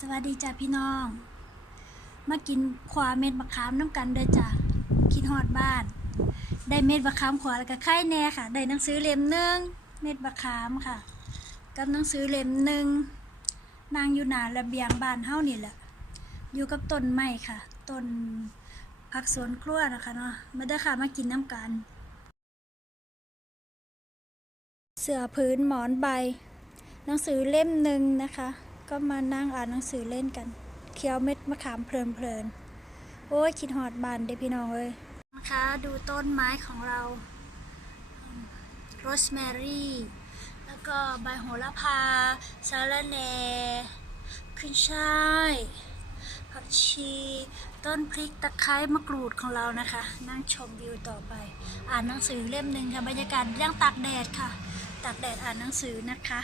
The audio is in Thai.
สวัสดีจ้าพี่น้อง มากินขวาเม็ดมะขามน้ำกันเด้อจ้าคิดฮอดบ้าน ได้เม็ดมะขามขวาแล้วก็ไข่แน่ค่ะ ได้หนังสือเล่มหนึ่งเม็ดมะขามค่ะ กับหนังสือเล่มหนึ่งนางอยู่หนาระเบียงบ้านเฮานี่แหละ อยู่กับต้นไม้ค่ะต้นผักสวนครัวนะคะเนาะมาเด้อค่ะมากินน้ำกัน เสือพื้นหมอนใบ หนังสือเล่มหนึ่งนะคะ ก็มานั่งอ่านหนังสือเล่นกันเคี้ยวเม็ดมะขามเพลินๆ โอ้ยคิดหอดบานเด้พี่น้องเอ้ยนะคะดูต้นไม้ของเราโรสแมรี่ แล้วก็ใบโหระพาสาระแหน่ขึ้นช่ายผักชี ต้นพริกตะไคร้มะกรูดของเรานะคะ นั่งชมวิวต่อไป อ่านหนังสือเล่มหนึ่งค่ะบรรยากาศย่างตากแดดค่ะ ตากแดดอ่านหนังสือนะคะ